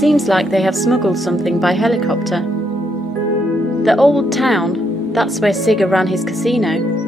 Seems like they have smuggled something by helicopter. The old town, that's where Sigga ran his casino.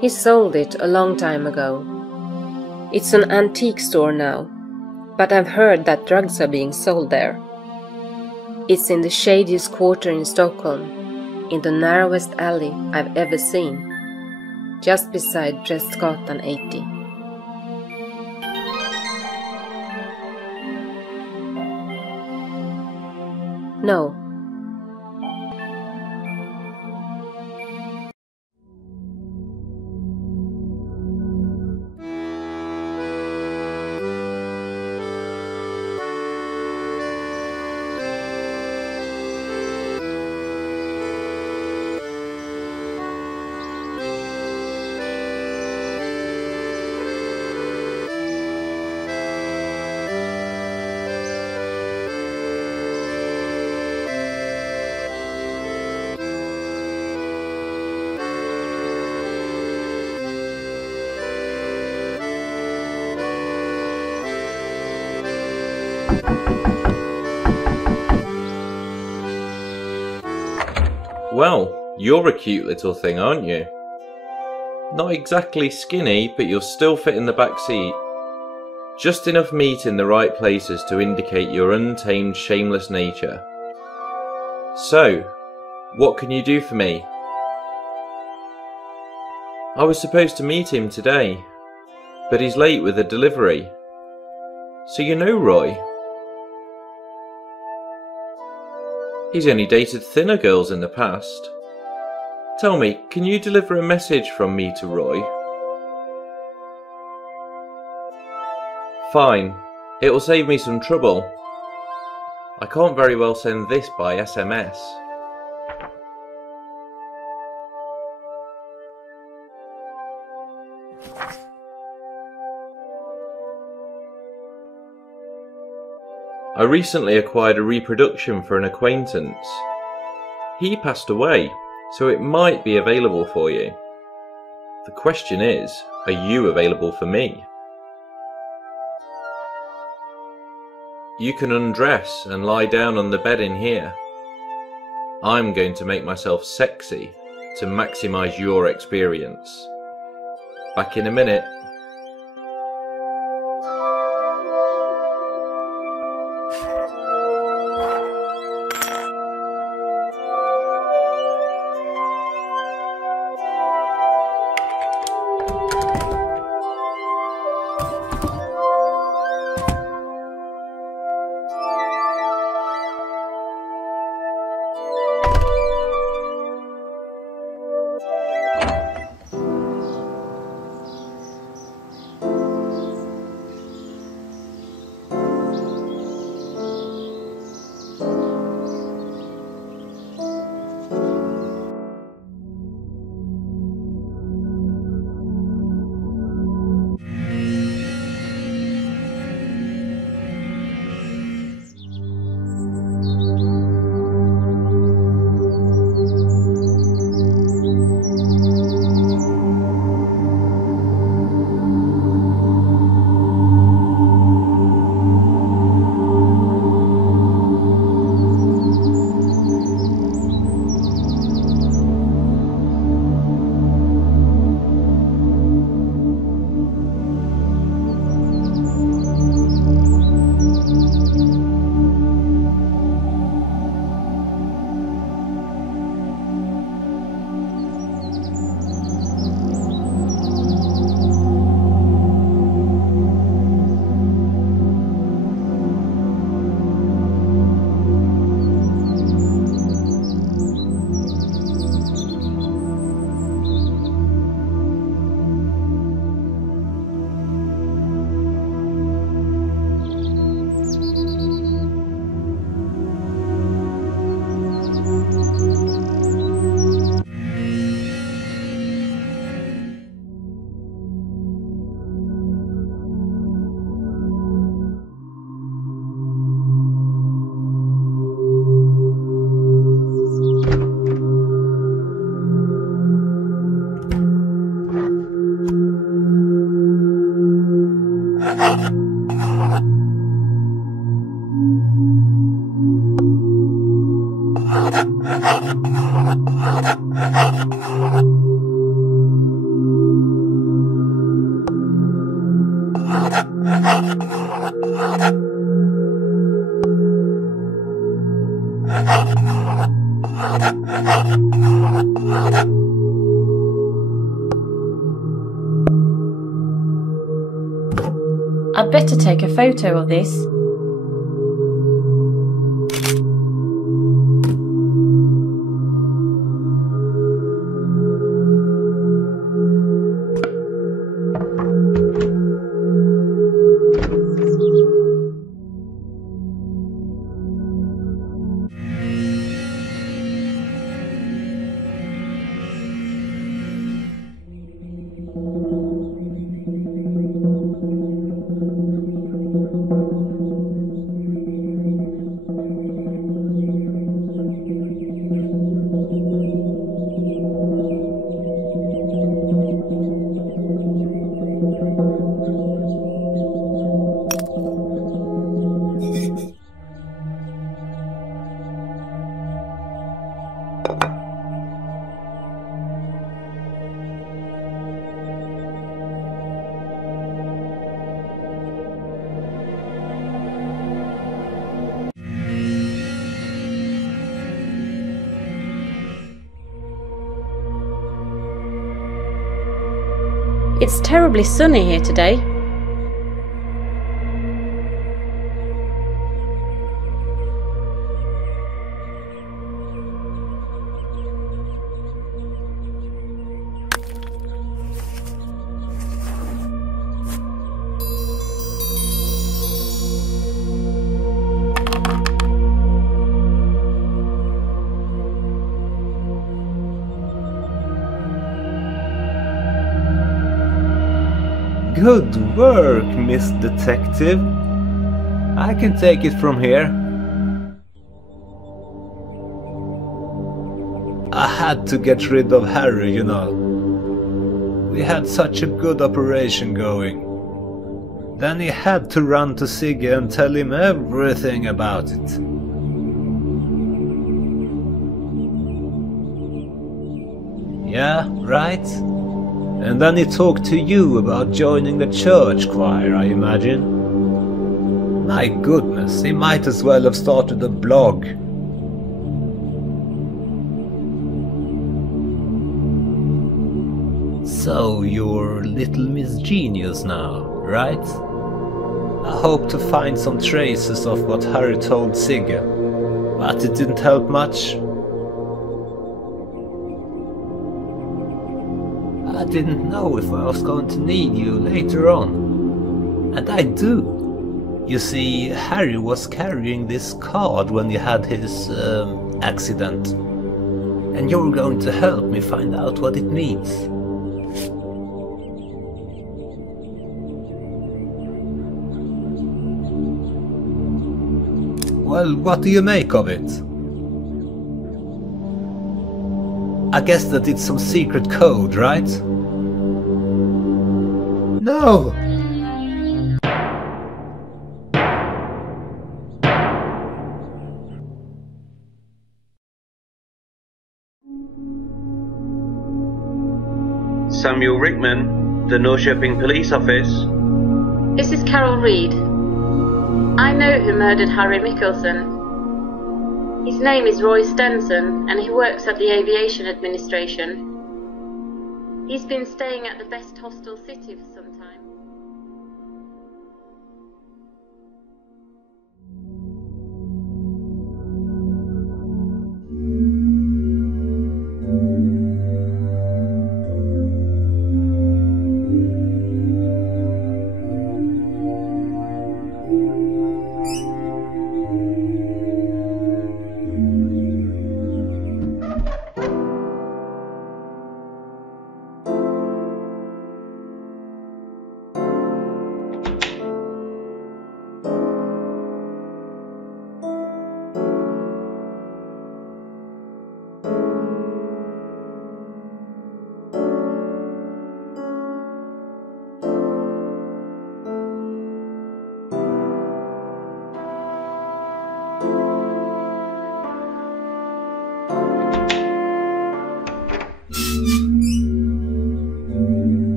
He sold it a long time ago. It's an antique store now, but I've heard that drugs are being sold there. It's in the shadiest quarter in Stockholm, in the narrowest alley I've ever seen, just beside Prästgatan 80. No. Well, you're a cute little thing, aren't you? Not exactly skinny, but you'll still fit in the back seat. Just enough meat in the right places to indicate your untamed, shameless nature. So, what can you do for me? I was supposed to meet him today, but he's late with a delivery. So you know Roy? He's only dated thinner girls in the past. Tell me, can you deliver a message from me to Roy? Fine, it will save me some trouble. I can't very well send this by SMS. I recently acquired a reproduction for an acquaintance. He passed away, so it might be available for you. The question is, are you available for me? You can undress and lie down on the bed in here. I'm going to make myself sexy to maximize your experience. Back in a minute. I'd better take a photo of this. It's terribly sunny here today. Good work, Miss Detective. I can take it from here. I had to get rid of Harry, you know. We had such a good operation going. Then he had to run to Sigge and tell him everything about it. Yeah, right? And then he talked to you about joining the church choir, I imagine. My goodness, he might as well have started a blog. So you're Little Miss Genius now, right? I hope to find some traces of what Harry told Sigge, but it didn't help much. I didn't know if I was going to need you later on. And I do. You see, Harry was carrying this card when he had his accident. And you're going to help me find out what it means. Well, what do you make of it? I guess that it's some secret code, right? No! Samuel Rickman, the Norrköping Police Office. This is Carol Reed. I know who murdered Harry Mikkelsen. His name is Roy Stenson, and he works at the Aviation Administration. He's been staying at the Best Hostel City for some time.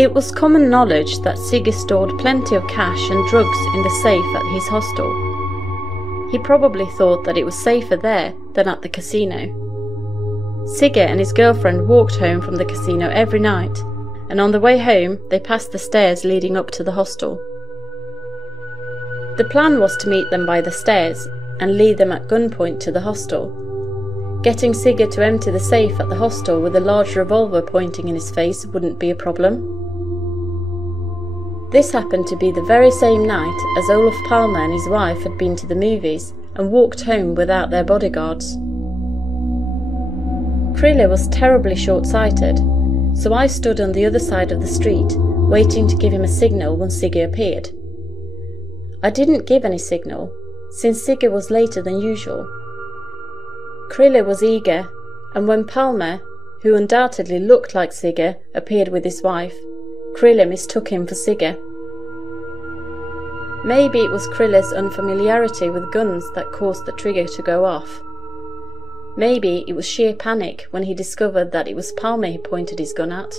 It was common knowledge that Sigge stored plenty of cash and drugs in the safe at his hostel. He probably thought that it was safer there than at the casino. Sigge and his girlfriend walked home from the casino every night, and on the way home they passed the stairs leading up to the hostel. The plan was to meet them by the stairs and lead them at gunpoint to the hostel. Getting Sigge to empty the safe at the hostel with a large revolver pointing in his face wouldn't be a problem. This happened to be the very same night as Olof Palme and his wife had been to the movies and walked home without their bodyguards. Krille was terribly short-sighted, so I stood on the other side of the street, waiting to give him a signal when Sigge appeared. I didn't give any signal, since Sigge was later than usual. Krille was eager, and when Palme, who undoubtedly looked like Sigge, appeared with his wife, Krille mistook him for Sigge. Maybe it was Krille's unfamiliarity with guns that caused the trigger to go off. Maybe it was sheer panic when he discovered that it was Palme he pointed his gun at.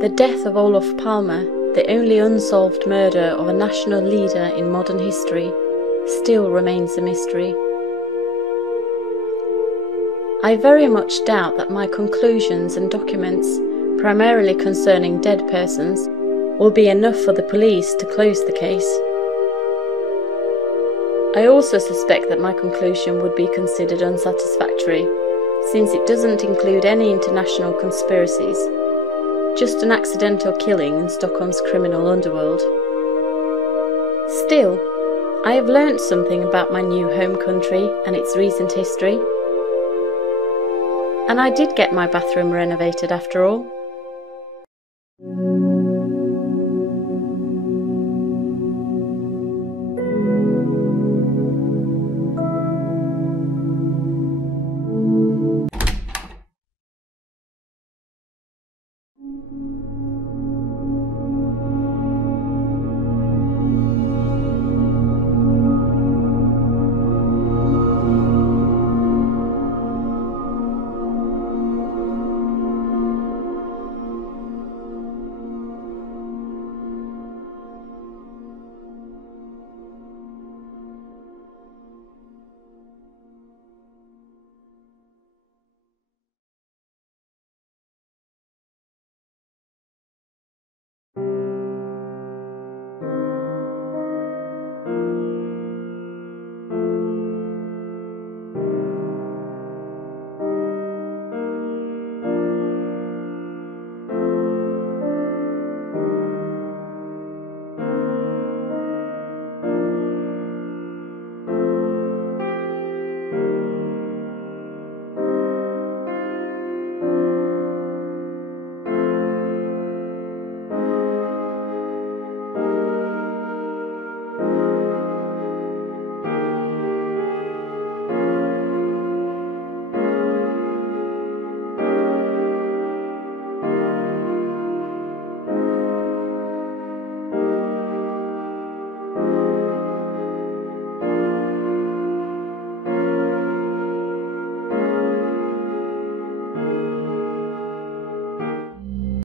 The death of Olof Palme, the only unsolved murder of a national leader in modern history, still remains a mystery. I very much doubt that my conclusions and documents, primarily concerning dead persons, will be enough for the police to close the case. I also suspect that my conclusion would be considered unsatisfactory, since it doesn't include any international conspiracies. Just an accidental killing in Stockholm's criminal underworld. Still, I have learnt something about my new home country and its recent history. And I did get my bathroom renovated after all.